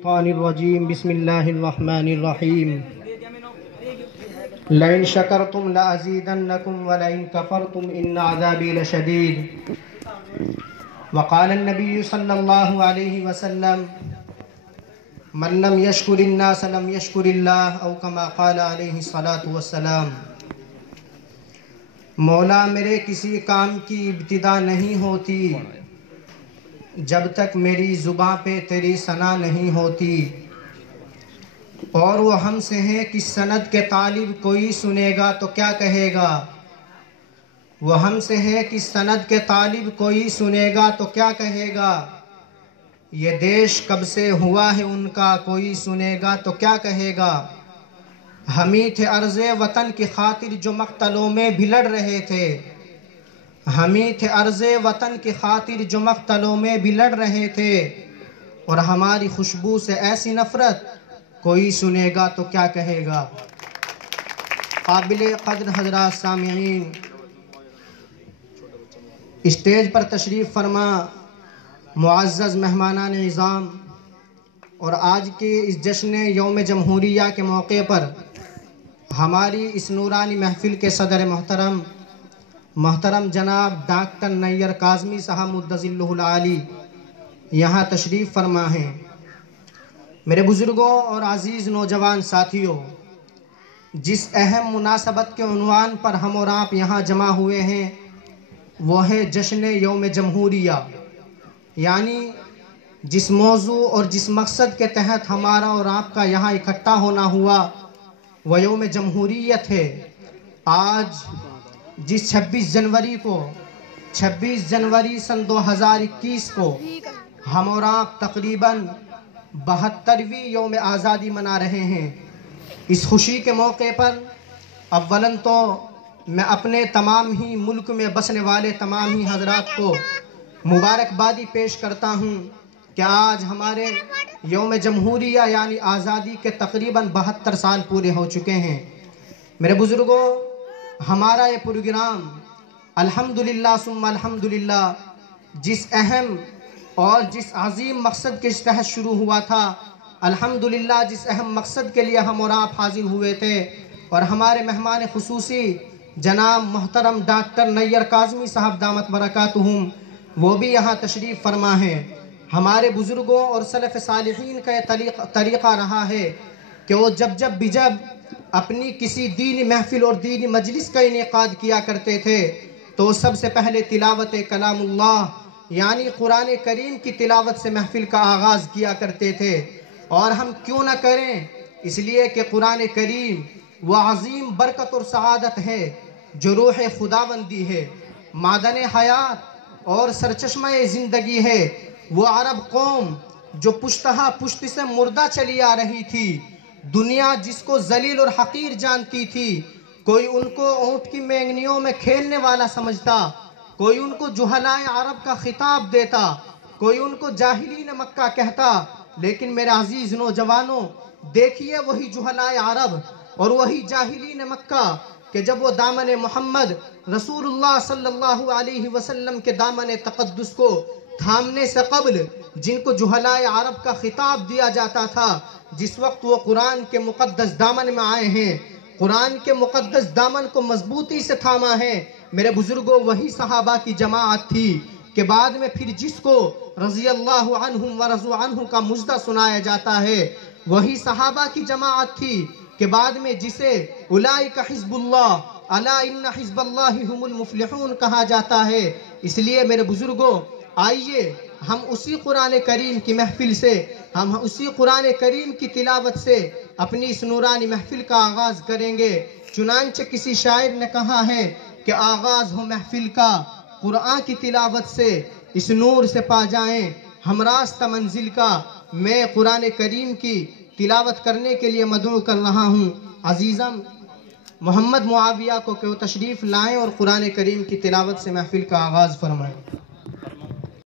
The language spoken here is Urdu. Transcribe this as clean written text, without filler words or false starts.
الشيطان الرجيم بسم الله الرحمن الرحيم لئن شكرتم لأزيدنكم ولئن كفرتم إن عذابي لشديد وقال النبي صلى الله عليه وسلم من لم يشكر الناس لم يشكر الله أو كما قال عليه الصلاة والسلام۔ مولا میرے کسی کام کی ابتدا نہیں ہوتی جب تک میری زباں پہ تیری ثنا نہیں ہوتی، اور وہ ہم سے ہیں کہ سند کے طالب کوئی سنے گا تو کیا کہے گا۔ وہ ہم سے ہیں کہ سند کے طالب کوئی سنے گا تو کیا کہے گا۔ یہ دیش کب سے ہوا ہے ان کا کوئی سنے گا تو کیا کہے گا۔ ہمیں تھے عرض وطن کی خاطر جو مقتلوں میں بھی لڑ رہے تھے، ہمیں تھے عرض وطن کی خاطر جو مقتلوں میں بھی لڑ رہے تھے، اور ہماری خوشبو سے ایسی نفرت کوئی سنے گا تو کیا کہے گا۔ قابل قدر حضرات سامعین، اسٹیج پر تشریف فرما معزز مہمانان نظام، اور آج کے اس جشن یوم جمہوریہ کے موقع پر ہماری اس نورانی محفل کے صدر محترم جناب ڈاکٹر نیر کاظمی صاحب مدظلہ العالی یہاں تشریف فرما ہیں۔ میرے بزرگوں اور عزیز نوجوان ساتھیوں، جس اہم مناسبت کے عنوان پر ہم اور آپ یہاں جمع ہوئے ہیں وہ ہے جشن یوم جمہوریہ، یعنی جس موضوع اور جس مقصد کے تحت ہمارا اور آپ کا یہاں اکٹھا ہونا ہوا وہ یوم جمہوریت ہے۔ آج جس 26 جنوری سن 2021 کو ہم اور آپ تقریباً 72ویں یوم آزادی منا رہے ہیں، اس خوشی کے موقع پر اولاً تو میں اپنے تمام ہی ملک میں بسنے والے تمام ہی حضرات کو مبارکبادی پیش کرتا ہوں کہ آج ہمارے یوم جمہوریہ یعنی آزادی کے تقریباً 72 سال پورے ہو چکے ہیں۔ میرے بزرگوں، ہمارا یہ پروگرام الحمدللہ ثم الحمدللہ جس اہم اور جس عظیم مقصد کے تحت شروع ہوا تھا، الحمدللہ جس اہم مقصد کے لیے ہم اور آپ حاضر ہوئے تھے، اور ہمارے مہمان خصوصی جناب محترم ڈاکٹر نیر کاظمی صاحب دامت برکاتہم وہ بھی یہاں تشریف فرما ہیں۔ ہمارے بزرگوں اور سلف صالحین کا یہ طریقہ رہا ہے کہ وہ جب اپنی کسی دینی محفل اور دینی مجلس کا انعقاد کیا کرتے تھے تو سب سے پہلے تلاوت کلام اللہ یعنی قرآن کریم کی تلاوت سے محفل کا آغاز کیا کرتے تھے۔ اور ہم کیوں نہ کریں، اس لیے کہ قرآن کریم وہ عظیم برکت اور سعادت ہے جو روح خداوندی ہے، معدن حیات اور سرچشمہ زندگی ہے۔ وہ عرب قوم جو پشت سے مردہ چلی آ رہی تھی، دنیا جس کو ذلیل اور حقیر جانتی تھی، کوئی ان کو اونٹ کی مینگنیوں میں کھیلنے والا سمجھتا، کوئی ان کو جہلائے عرب کا خطاب دیتا، کوئی ان کو جاہلین مکہ کہتا، لیکن میرے عزیز نوجوانوں دیکھیے وہی جہلائے عرب اور وہی جاہلین مکہ کہ جب وہ دامن محمد رسول اللہ صلی اللہ علیہ وسلم کے دامن تقدس کو تھامنے سے قبل جن کو جہلائے عرب کا خطاب دیا جاتا تھا، جس وقت وہ قرآن کے مقدس دامن میں آئے ہیں، قرآن کے مقدس دامن کو مضبوطی سے تھاما ہے، میرے بزرگوں وہی صحابہ کی جماعت تھی کہ بعد میں پھر جس کو رضی اللہ عنہم ورضوا عنہ کا مجدہ سنایا جاتا ہے، وہی صحابہ کی جماعت تھی کہ بعد میں جسے اولئک حزب اللہ الا ان حزب اللہ هم المفلحون کہا جاتا ہے۔ اس لیے میرے بزرگوں آئیے ہم اسی قرآن کریم کی محفل سے، ہم اسی قرآن کریم کی تلاوت سے اپنی اس نورانی محفل کا آغاز کریں گے۔ چنانچہ کسی شاعر نے کہا ہے کہ آغاز ہو محفل کا قرآن کی تلاوت سے، اس نور سے پا جائیں ہم راستہ منزل کا۔ میں قرآن کریم کی تلاوت کرنے کے لیے مدعو کر رہا ہوں عزیزم محمد معاویہ کو کہ وہ تشریف لائیں اور قرآن کریم کی تلاوت سے محفل کا آغاز فرمائیں۔